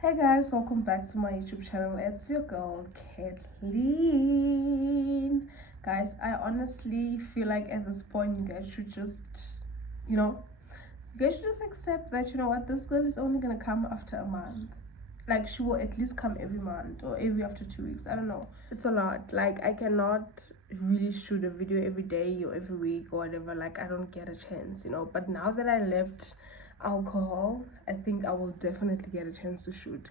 Hey guys, welcome back to my YouTube channel. It's your girl Kathleen. Guys, I honestly feel like at this point you guys should just, you know, you guys should just accept that, this girl is only gonna come after a month. Like, she will at least come every month or every after 2 weeks. I don't know. It's a lot. Like, I cannot really shoot a video every day or every week or whatever. Like, I don't get a chance. But now that I left alcohol, I think I will definitely get a chance to shoot.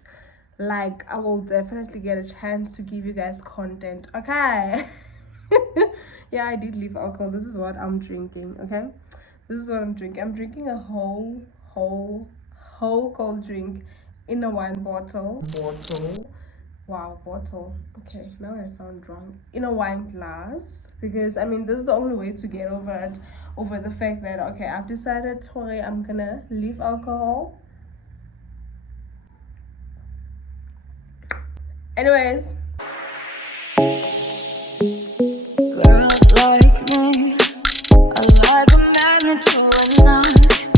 Like, I will definitely get a chance to give you guys content. Okay. Yeah, I did leave alcohol. This is what I'm drinking. Okay, this is what I'm drinking. I'm drinking a whole cold drink in a wine bottle. Wow, bottle. Okay, now I sound drunk. In a wine glass, because this is the only way to get over the fact that okay, I've decided, Tori, I'm gonna leave alcohol. Anyways, girls like me, I like a magnet to a knife.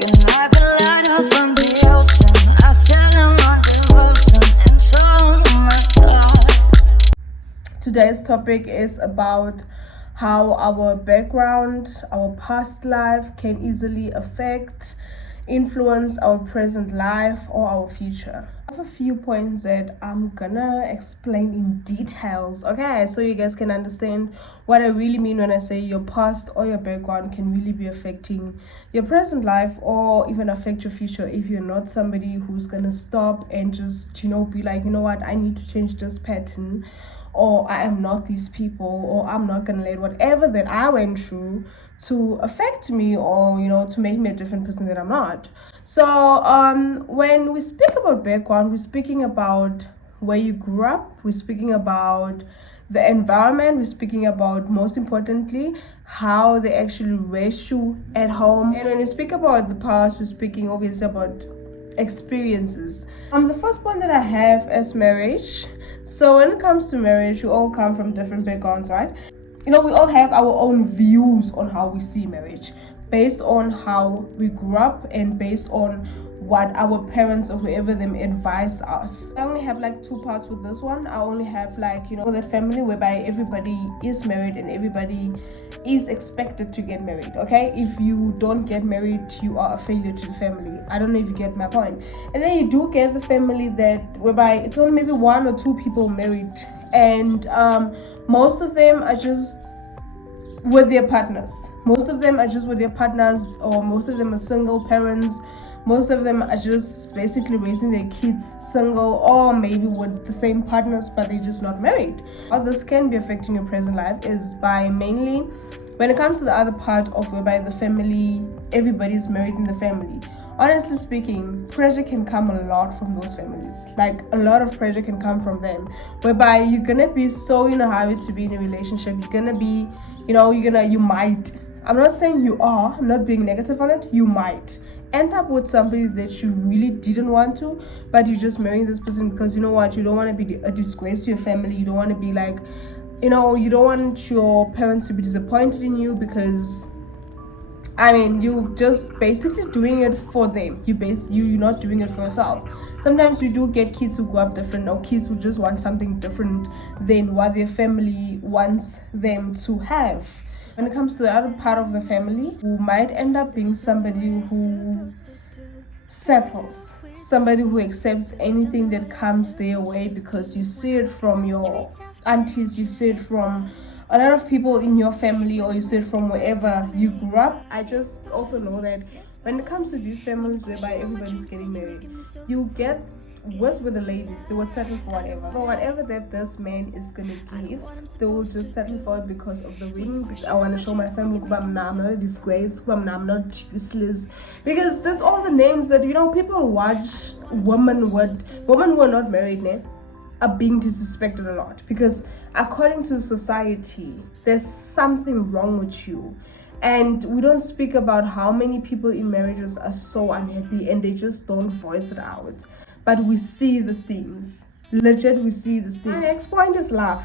Can like a lighter from the ocean. I sell them my devotion and so my life. today's topic is about how our background, our past life can easily affect, influence our present life or our future. I have a few points that I'm gonna explain in details, okay, so you guys can understand what I really mean when I say your past or your background can really be affecting your present life or even affect your future if you're not somebody who's gonna stop and just be like, you know what, I need to change this pattern, or I am not these people, or I'm not gonna let whatever that I went through to affect me, or to make me a different person that I'm not. So when we speak about background, we're speaking about where you grew up, we're speaking about the environment, we're speaking about, most importantly, how they actually raised you at home. And when we speak about the past, we're speaking obviously about experiences. The first point that I have is marriage. So when it comes to marriage, we all come from different backgrounds, right? We all have our own views on how we see marriage based on how we grew up and based on what our parents or whoever them advised us. I only have like two parts with this one. I only have that family whereby everybody is married and everybody is expected to get married. Okay, if you don't get married, you are a failure to the family. I don't know if you get my point. And then you do get the family that whereby it's only maybe one or two people married, and most of them are just with their partners. Most of them are just with their partners, or most of them are single parents. Most of them are just basically raising their kids single, or maybe with the same partners, but they're just not married. How this can be affecting your present life is by mainly when it comes to the other part of whereby the family, everybody's married in the family. Honestly speaking, pressure can come a lot from those families. Like, a lot of pressure can come from them, whereby you're gonna be so in a hurry to be in a relationship. You're gonna be, you might, I'm not saying you are, I'm not being negative on it, you might end up with somebody that you really didn't want to, but you're just marrying this person because you know what, you don't want to be a disgrace to your family. You don't want to be like, you don't want your parents to be disappointed in you, because you just basically doing it for them. You're not doing it for yourself. Sometimes you do get kids who grow up different, or kids who just want something different than what their family wants them to have. When it comes to the other part of the family, who might end up being somebody who settles, somebody who accepts anything that comes their way, because you see it from your aunties, you see it from a lot of people in your family, or you see it from wherever you grew up. I just also know that when it comes to these families whereby everybody's getting married, you get worse with the ladies. They would settle for whatever that this man is gonna give. They will just settle for it because of the ring. Because I want to show my family I'm not a disgrace, I'm not useless, because that's all the names that people watch. Women who are not married are being disrespected a lot, because according to society there's something wrong with you. And we don't speak about how many people in marriages are so unhappy and they just don't voice it out, but we see these things. Legit, we see these things. My next point is love.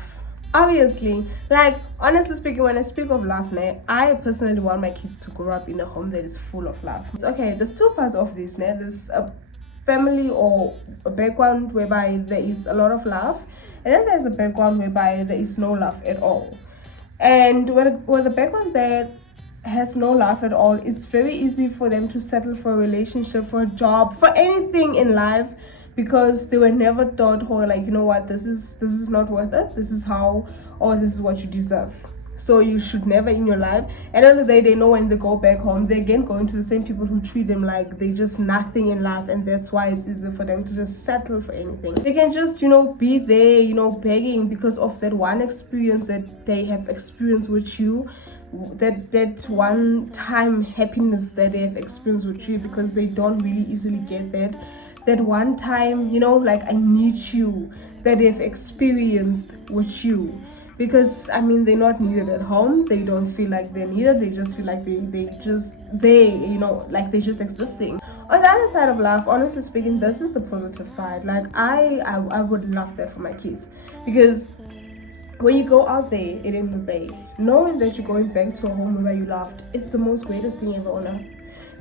Obviously, like, honestly speaking, when I speak of love, I personally want my kids to grow up in a home that is full of love. Okay, there's two parts of this. There's a family or a background whereby there is a lot of love, and then there's a background whereby there is no love at all. And when the background there has no love at all, it's very easy for them to settle for a relationship, for a job, for anything in life, because they were never taught, or like, you know what, this is not worth it, this is how, or this is what you deserve, so you should never in your life. And then the day they know, when they go back home, they're again going to the same people who treat them like they're just nothing in life, and that's why it's easy for them to just settle for anything. They can just, be there, begging because of that one experience that they have experienced with you, that one time happiness that they have experienced with you, because they don't really easily get that one time, like I need you, that they've experienced with you. Because they're not needed at home, they don't feel like they're needed, they just feel like they're just existing. On the other side of life, honestly speaking, this is the positive side. Like I would love that for my kids, because when you go out there at the end of the day, knowing that you're going back to a home where you loved, it's the most greatest thing ever on earth.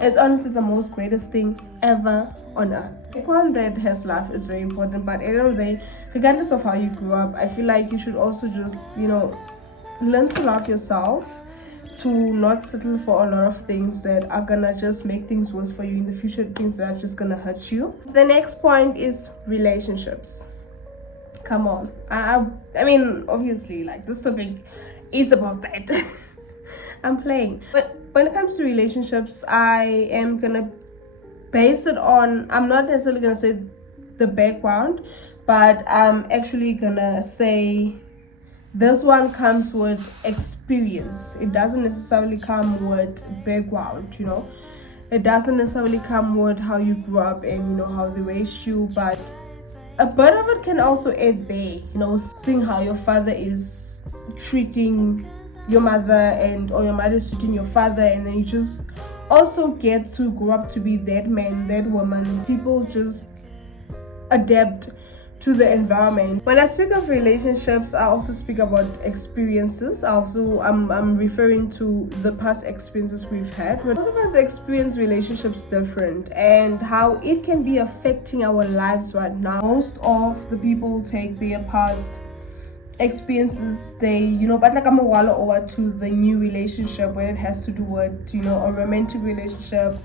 It's honestly the most greatest thing ever on earth. One that has love is very important, but at the end of the day, regardless of how you grew up, I feel like you should also just, learn to love yourself, to not settle for a lot of things that are gonna just make things worse for you in the future, things that are just gonna hurt you. The next point is relationships. Come on. I mean, obviously, like, this topic is about that. I'm playing. But when it comes to relationships, I am gonna base it on, I'm not necessarily gonna say the background, but I'm actually gonna say this one comes with experience. It doesn't necessarily come with background, It doesn't necessarily come with how you grew up and, how they raised you, but a bit of it can also add there, seeing how your father is treating your mother, or your mother is treating your father, and then you just also get to grow up to be that man, that woman. People just adapt to the environment. When I speak of relationships, I also speak about experiences. I'm referring to the past experiences we've had. Most of us experience relationships different, and how it can be affecting our lives right now. Most of the people take their past experiences, but like I'm a while over to the new relationship, when it has to do with, a romantic relationship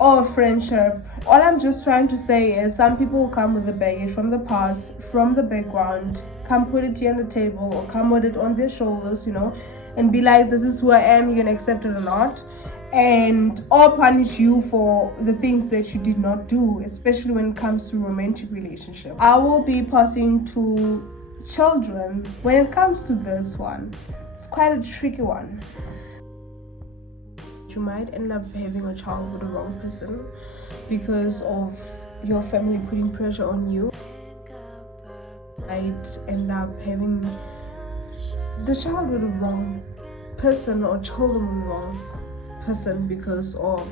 or a friendship. All I'm just trying to say is, some people will come with the baggage from the past, from the background, come put it here on the table, or come with it on their shoulders, and be like, this is who I am, you're gonna accept it or not, and or punish you for the things that you did not do, especially when it comes to romantic relationship. I will be passing to children when it comes to this one. It's quite a tricky one. You might end up having a child with the wrong person because of your family putting pressure on you. You might end up having the child with the wrong person, or children with the wrong person, because of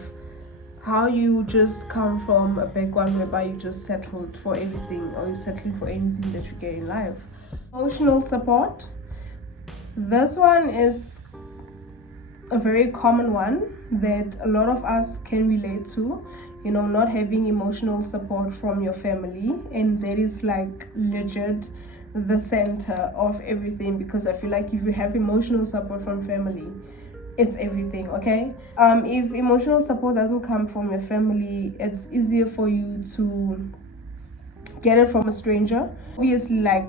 how you just come from a background whereby you just settled for everything, or you settled for anything that you get in life. Emotional support. This one is a very common one that a lot of us can relate to, not having emotional support from your family, and that is like legit the center of everything, because I feel like if you have emotional support from family, it's everything. Okay, if emotional support doesn't come from your family, it's easier for you to get it from a stranger. Obviously, like,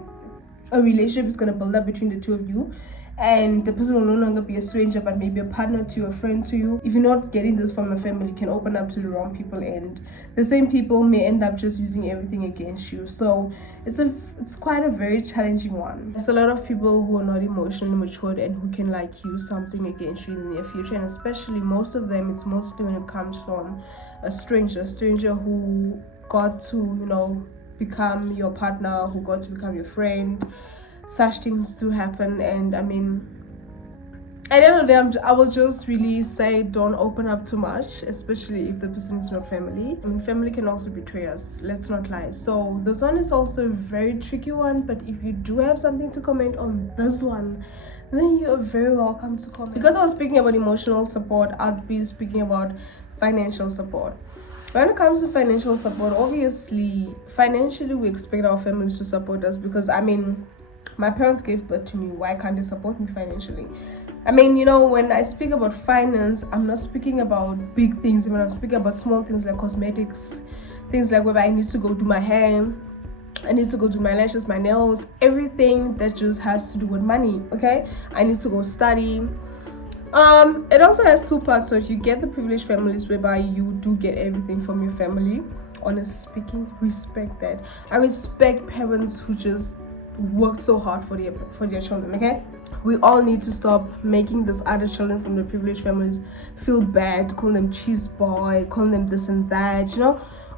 a relationship is going to build up between the two of you, and the person will no longer be a stranger, but maybe a partner to you, a friend to you. If you're not getting this from a family, it can open up to the wrong people, and the same people may end up just using everything against you. So it's quite a very challenging one. There's a lot of people who are not emotionally matured and who can use something against you in the near future, and especially most of them, it's mostly when it comes from a stranger who got to become your partner, who got to become your friend. Such things do happen, and at the end of the day, I will just really say, don't open up too much, especially if the person is not family. Family can also betray us, let's not lie. So this one is also a very tricky one, but if you do have something to comment on this one, then you are very welcome to comment. Because I was speaking about emotional support, I'll be speaking about financial support. When it comes to financial support, obviously, financially, we expect our families to support us because, I mean, my parents gave birth to me. Why can't they support me financially? I mean, when I speak about finance, I'm not speaking about big things. When I'm speaking about small things like cosmetics, things like where I need to go do my hair, I need to go do my lashes, my nails, everything that just has to do with money, okay? I need to go study. It also has two parts. So if you get the privileged families whereby you do get everything from your family, honestly speaking, respect that. I respect parents who just worked so hard for their children, okay? We all need to stop making these other children from the privileged families feel bad, call them cheese boy, call them this and that,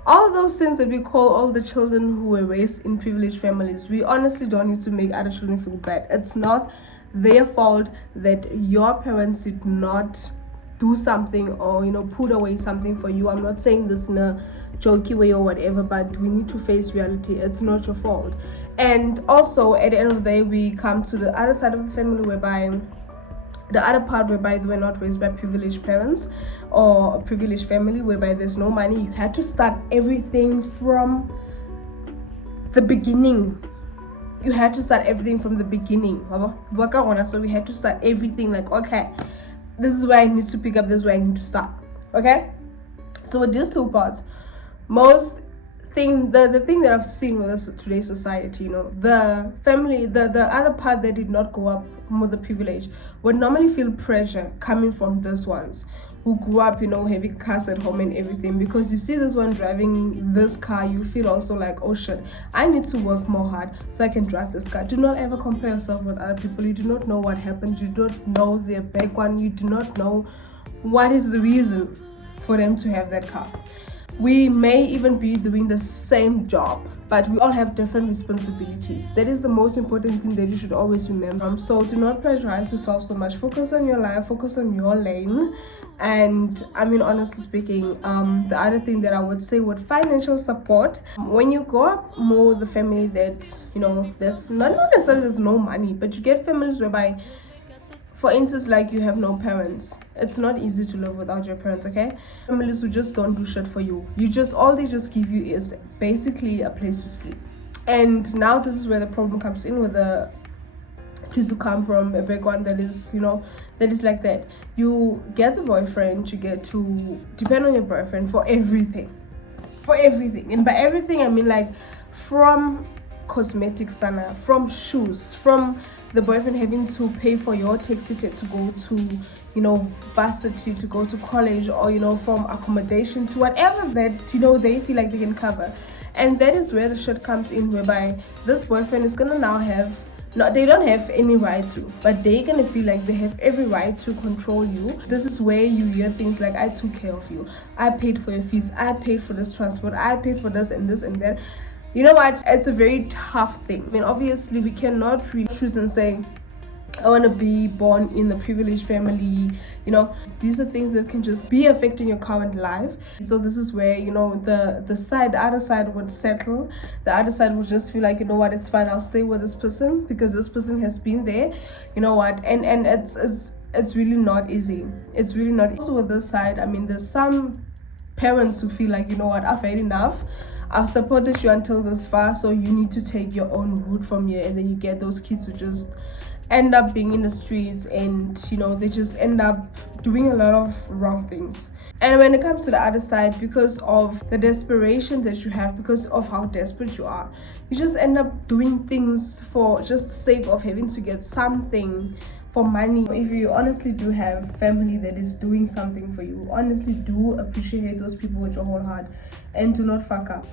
all those things that we call all the children who were raised in privileged families. We honestly don't need to make other children feel bad. It's not their fault that your parents did not do something or put away something for you. I'm not saying this in a jokey way or whatever, but we need to face reality. It's not your fault. And also at the end of the day, we come to the other side of the family whereby the other part whereby they were not raised by privileged parents or a privileged family whereby there's no money. You had to start everything from the beginning. You had to start everything from the beginning. So we had to start everything like, okay, this is where I need to pick up, this is where I need to start. Okay? So with these two parts, the thing that I've seen with this today's society, the family, the other part that did not grow up with the privilege would normally feel pressure coming from these ones who grew up, having cars at home and everything. Because you see this one driving this car, you feel also like, oh shit, I need to work more hard so I can drive this car. Do not ever compare yourself with other people. You do not know what happened. You don't know their background. You do not know what is the reason for them to have that car. We may even be doing the same job, but we all have different responsibilities. That is the most important thing that you should always remember. So do not pressurize yourself so much. Focus on your life, focus on your lane. And I mean, honestly speaking, the other thing that I would say with financial support, when you grow up more with the family that, there's not necessarily there's no money, but you get families whereby, for instance, like you have no parents. It's not easy to live without your parents, okay? Families who just don't do shit for you. All they just give you is basically a place to sleep. And now this is where the problem comes in with the kids who come from a background that is, that is like that. You get a boyfriend, you get to depend on your boyfriend for everything. For everything. And by everything, I mean like from cosmetics, Sana, from shoes, from the boyfriend having to pay for your taxi fare to go to, varsity, to go to college, or, from accommodation to whatever that, they feel like they can cover. And that is where the shit comes in, whereby this boyfriend is gonna now have, no, they don't have any right to, but they're gonna feel like they have every right to control you. This is where you hear things like, I took care of you, I paid for your fees, I paid for this transport, I paid for this and this and that. You know what? It's a very tough thing. I mean, obviously, we cannot really choose and say, I want to be born in a privileged family. These are things that can just be affecting your current life. So this is where, the other side would settle. The other side would just feel like, you know what, it's fine. I'll stay with this person because this person has been there. You know what? And it's really not easy. It's really not easy. Also with this side, I mean, there's some parents who feel like, you know what, I've had enough. I've supported you until this far, so you need to take your own route from here. And then you get those kids who just end up being in the streets, and they just end up doing a lot of wrong things. And when it comes to the other side, because of the desperation that you have, because of how desperate you are, you just end up doing things for just the sake of having to get something for money. If you honestly do have family that is doing something for you, honestly do appreciate those people with your whole heart, and do not fuck up.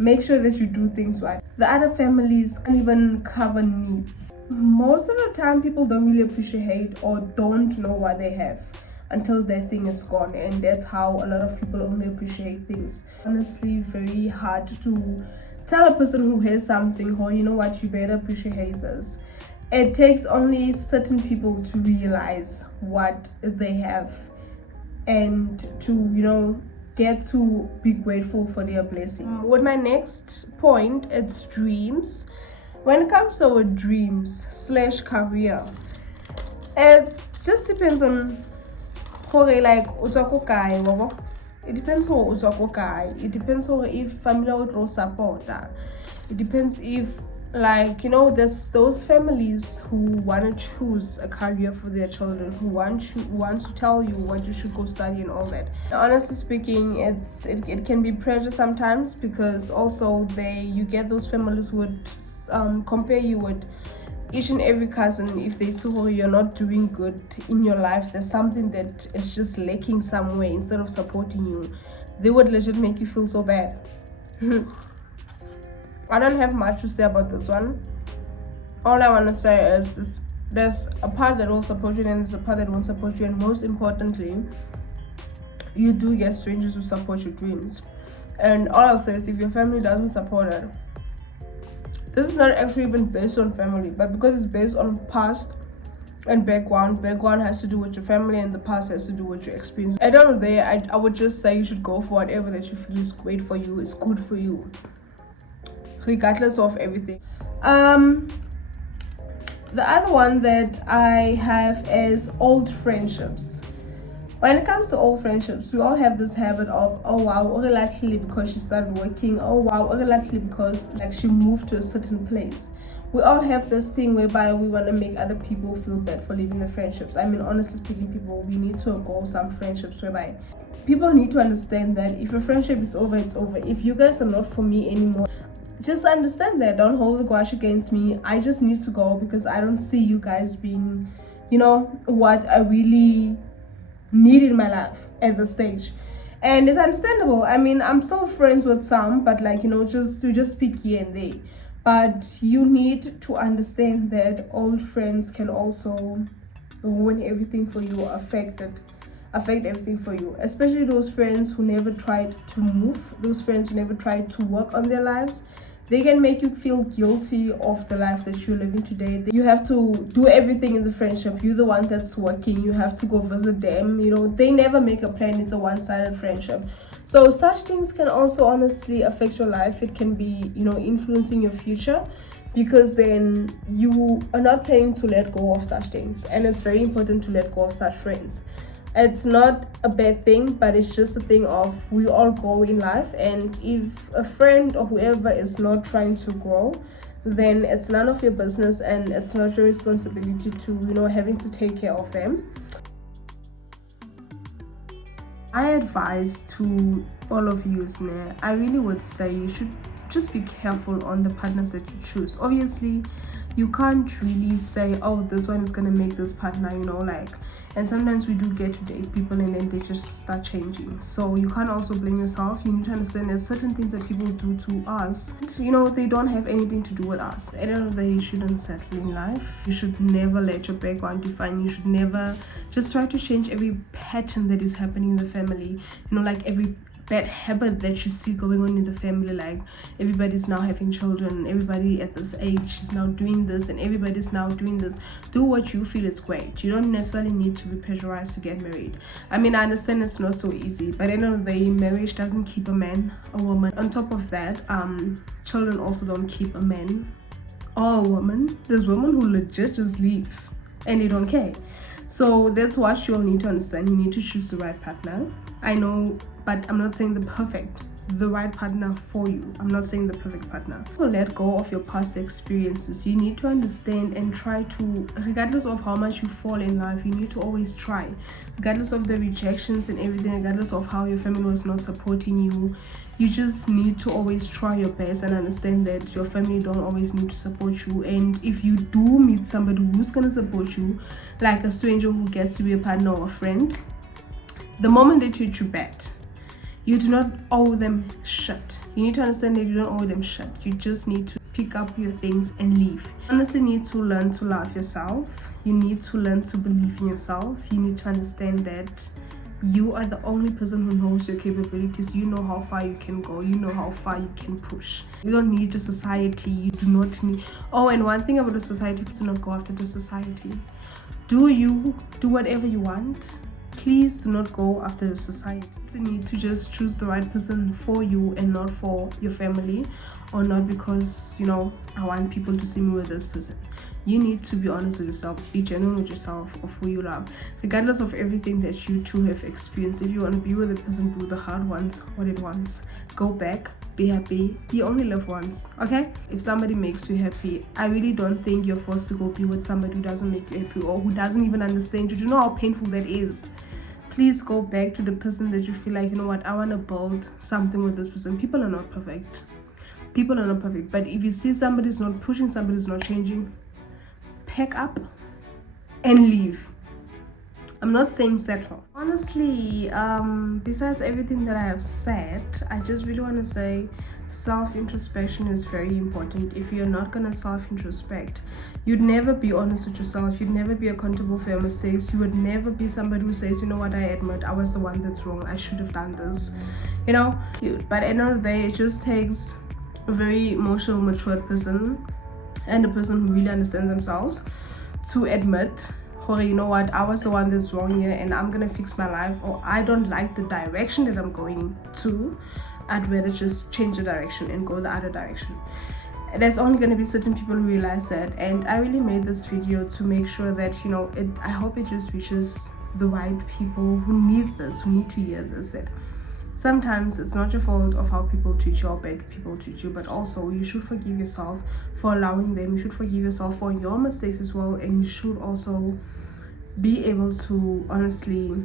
Make sure that you do things right. The other families can't even cover needs. Most of the time, people don't really appreciate or don't know what they have until that thing is gone, and that's how a lot of people only appreciate things. Honestly, very hard to tell a person who has something, or you know what, you better appreciate this. It takes only certain people to realize what they have and to, get to be grateful for their blessings. With my next point, it's dreams. When it comes to our dreams / career, it just depends on like It depends on who guy. It depends on if family will support that. It depends if, like, you know, there's those families who want to choose a career for their children, who want to tell you what you should go study and all that. Honestly speaking, it can be pressure sometimes, because also you get those families who would compare you with each and every cousin. If they saw you're not doing good in your life, there's something that is just lacking somewhere, instead of supporting you, they would legit make you feel so bad. I don't have much to say about this one. All I want to say is this: there's a part that will support you and there's a part that won't support you, and most importantly, you do get strangers who support your dreams. And all I'll say is, if your family doesn't support it, this is not actually even based on family, but because it's based on past and background has to do with your family, and the past has to do with your experience. At the end of the day, I would just say you should go for whatever that you feel is great for you, is good for you, regardless of everything. The other one that I have is old friendships. When it comes to old friendships, we all have this habit of, oh wow, luckily because she started working, oh wow, luckily because like she moved to a certain place. We all have this thing whereby we want to make other people feel bad for leaving the friendships. I mean, honestly speaking, people, we need to go some friendships whereby people need to understand that if a friendship is over, it's over. If you guys are not for me anymore, just understand that. Don't hold the grudge against me. I just need to go because I don't see you guys being, you know, what I really need in my life at this stage. And it's understandable. I mean, I'm still friends with some, but like, you know, just speak here and there. But you need to understand that old friends can also ruin everything for you, affect everything for you, especially those friends who never tried to move, those friends who never tried to work on their lives. They can make you feel guilty of the life that you're living today. You have to do everything in the friendship. You're the one that's working. You have to go visit them. You know, they never make a plan. It's a one-sided friendship. So such things can also honestly affect your life. It can be, you know, influencing your future, because then you are not planning to let go of such things. And it's very important to let go of such friends. It's not a bad thing, but it's just a thing of, we all grow in life, and if a friend or whoever is not trying to grow, then it's none of your business, and it's not your responsibility to, you know, having to take care of them. I advise to all of you, I really would say you should just be careful on the partners that you choose. Obviously, you can't really say, oh, this one is gonna make this partner, you know, like, and sometimes we do get to date people and then they just start changing. So you can't also blame yourself. You need to understand that certain things that people do to us, you know, they don't have anything to do with us. At the end of the day, you shouldn't settle in life. You should never let your background define. You should never just try to change every pattern that is happening in the family, you know, like every bad habit that you see going on in the family. Like, everybody's now having children, everybody at this age is now doing this, and everybody's now doing this. Do what you feel is great. You don't necessarily need to be pressurized to get married. I mean, I understand it's not so easy, but at the end of the day, marriage doesn't keep a man, a woman. On top of that, children also don't keep a man or a woman. There's women who legit just leave and they don't care. So that's what you'll need to understand. You need to choose the right partner. I know, but I'm not saying the right partner for you. I'm not saying the perfect partner. So let go of your past experiences. You need to understand and try to, regardless of how much you fall in love, you need to always try. Regardless of the rejections and everything, regardless of how your family was not supporting you, you just need to always try your best and understand that your family don't always need to support you. And if you do meet somebody who's gonna support you, like a stranger who gets to be a partner or a friend, the moment they treat you bad, you do not owe them shit. You need to understand that you don't owe them shit. You just need to pick up your things and leave. You honestly need to learn to love yourself. You need to learn to believe in yourself. You need to understand that you are the only person who knows your capabilities. You know how far you can go. You know how far you can push. You don't need the society. You do not need... Oh, and one thing about the society, do not go after the society. Do whatever you want. Please do not go after the society. You need to just choose the right person for you and not for your family, or not because, you know, I want people to see me with this person. You need to be honest with yourself, be genuine with yourself of who you love, regardless of everything that you two have experienced. If you want to be with a person, be with the hard ones, what it wants. Go back, be happy. You only live once, okay? If somebody makes you happy, I really don't think you're forced to go be with somebody who doesn't make you happy or who doesn't even understand you. Do you know how painful that is? Please go back to the person that you feel like, you know what, I want to build something with this person. People are not perfect. People are not perfect. But if you see somebody's not pushing, somebody's not changing, pack up and leave. I'm not saying settle. Honestly, besides everything that I have said, I just really want to say self-introspection is very important. If you're not gonna self-introspect, you'd never be honest with yourself, you'd never be accountable for your mistakes, you would never be somebody who says, you know what, I admit I was the one that's wrong, I should have done this, you know. But at the end of the day, it just takes a very emotional, mature person and a person who really understands themselves to admit, oh, you know what, I was the one that's wrong here and I'm gonna fix my life, or I don't like the direction that I'm going to, I'd rather just change the direction and go the other direction. There's only going to be certain people who realize that, and I really made this video to make sure that, you know, I hope it just reaches the right people who need this, who need to hear this, that sometimes it's not your fault of how people treat you or bad people treat you, but also you should forgive yourself for allowing them. You should forgive yourself for your mistakes as well, and you should also be able to honestly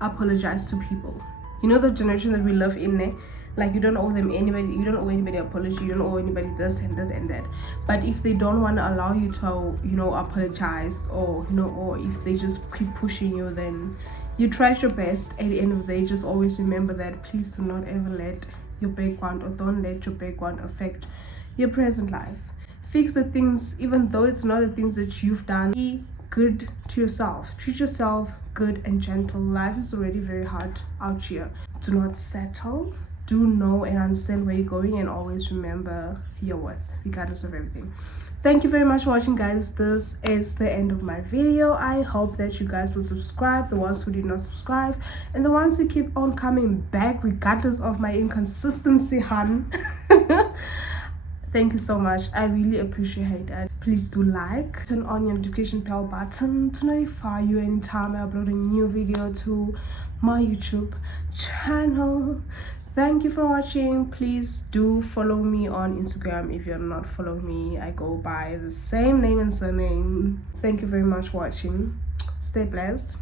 apologize to people. You know, the generation that we live in, like, you don't owe anybody apology, you don't owe anybody this and that and that. But if they don't want to allow you to, you know, apologize, or, you know, or if they just keep pushing you, then you tried your best. At the end of the day, just always remember that please do not ever let your background, or don't let your background affect your present life. Fix the things, even though it's not the things that you've done. Be good to yourself, treat yourself good and gentle. Life is already very hard out here. Do not settle. Do know and understand where you're going, and always remember your worth regardless of everything. Thank you very much for watching, guys. This is the end of my video. I hope that you guys will subscribe, the ones who did not subscribe, and the ones who keep on coming back regardless of my inconsistency, hun. Thank you so much. I really appreciate it. Please do like, turn on your notification bell button to notify you anytime I upload a new video to my YouTube channel. Thank you for watching. Please do follow me on Instagram. If you're not following me, I go by the same name and surname. Thank you very much for watching. Stay blessed.